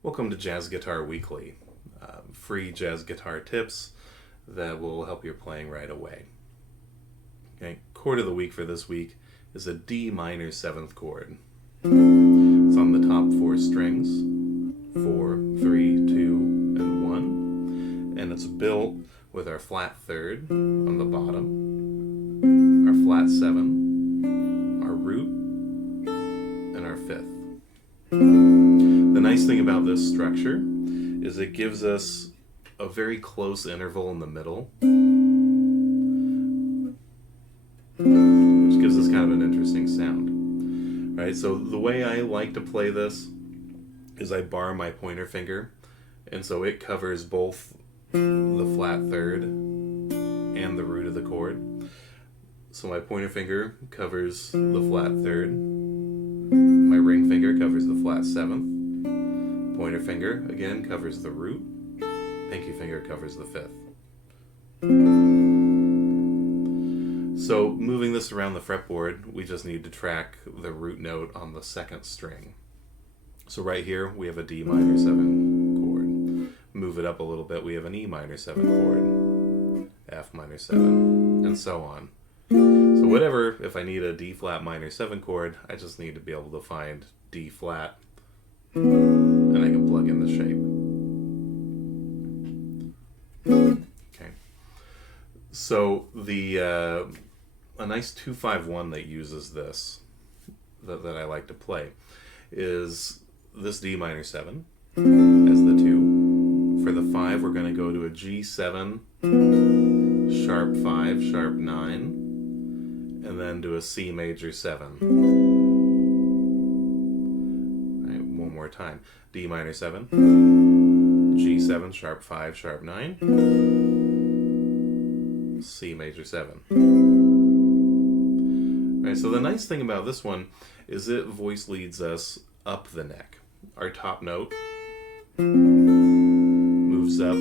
Welcome to Jazz Guitar Weekly, free jazz guitar tips that will help your playing right away. Okay, chord of the week for this week is a D minor 7th chord. It's on the top 4 strings, 4, 3, 2, and 1, and it's built with our flat 3rd on the bottom, our flat 7, our root, and our 5th. The nice thing about this structure is it gives us a very close interval in the middle, which gives us kind of an interesting sound. Right, so the way I like to play this is I bar my pointer finger, and so it covers both the flat 3rd and the root of the chord. So my pointer finger covers the flat 3rd, my ring finger covers the flat 7th, pointer finger, again, covers the root. Pinky finger covers the 5th. So moving this around the fretboard, we just need to track the root note on the 2nd string. So right here, we have a D minor 7 chord. Move it up a little bit, we have an E minor 7 chord, F minor 7, and so on. So whatever, if I need a D flat minor 7 chord, I just need to be able to find D flat, and I can plug in the shape. Okay. So the a nice 2-5-1 that uses this that I like to play is this D minor 7 as the 2. For the 5, we're going to go to a G7, sharp 5, sharp 9, and then to a C major 7. One more time. D minor 7, G7, sharp 5, sharp 9, C major 7. All right, so the nice thing about this one is it voice leads us up the neck. Our top note moves up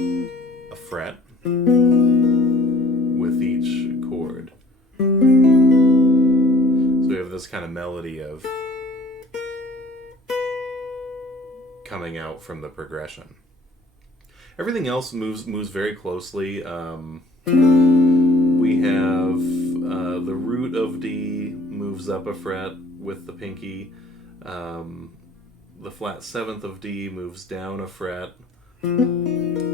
a fret with each chord. So we have this kind of melody of coming out from the progression. Everything else moves very closely. We have the root of D moves up a fret with the pinky. The flat 7th of D moves down a fret. And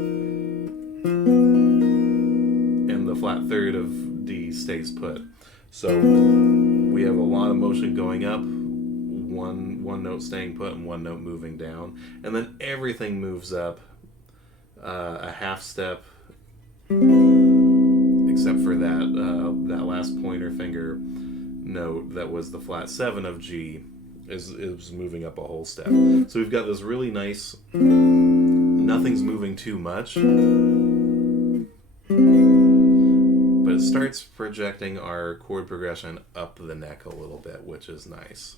the flat 3rd of D stays put. So we have a lot of motion going up, one note staying put and one note moving down, and then everything moves up a half step, except for that last pointer finger note that was the flat 7 of G is moving up a whole step. So we've got this really nice, nothing's moving too much, but it starts projecting our chord progression up the neck a little bit, which is nice.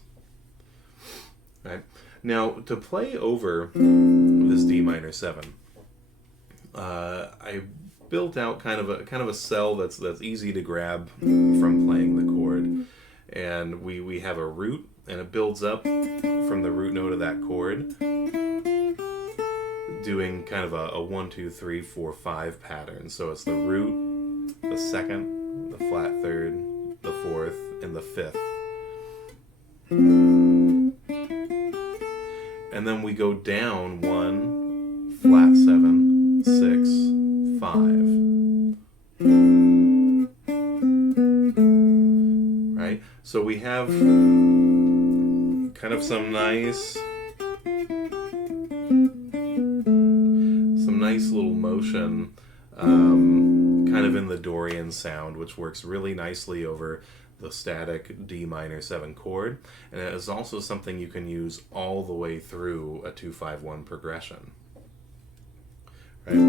Right. Now, to play over this D minor 7, I built out kind of a cell that's easy to grab from playing the chord, and we have a root, and it builds up from the root note of that chord, doing kind of a 1, 2, 3, 4, 5 pattern. So it's the root, the 2nd, the flat 3rd, the 4th, and the 5th. And then we go down 1, flat 7, 6, 5. Right? So we have kind of some nice little motion, kind of in the Dorian sound, which works really nicely over the static D minor 7 chord, and it is also something you can use all the way through a 2-5-1 progression. Right?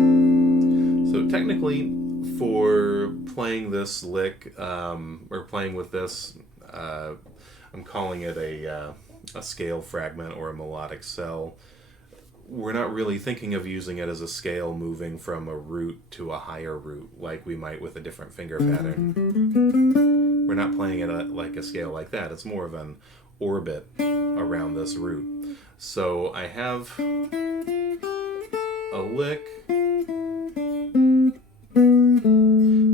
So technically, for playing this lick, or playing with this, I'm calling it a scale fragment or a melodic cell. We're not really thinking of using it as a scale moving from a root to a higher root like we might with a different finger pattern. We're not playing it like a scale like that. It's more of an orbit around this root. So I have a lick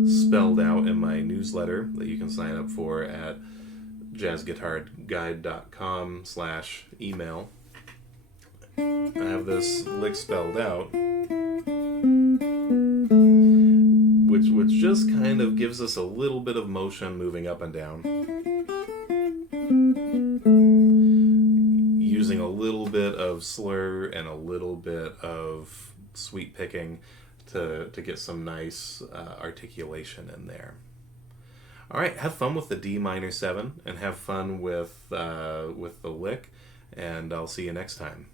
spelled out in my newsletter that you can sign up for at jazzguitarguide.com/email. I have this lick spelled out, which just kind of gives us a little bit of motion moving up and down, using a little bit of slur and a little bit of sweep picking to get some nice articulation in there. All right, have fun with the D minor 7 and have fun with the lick, and I'll see you next time.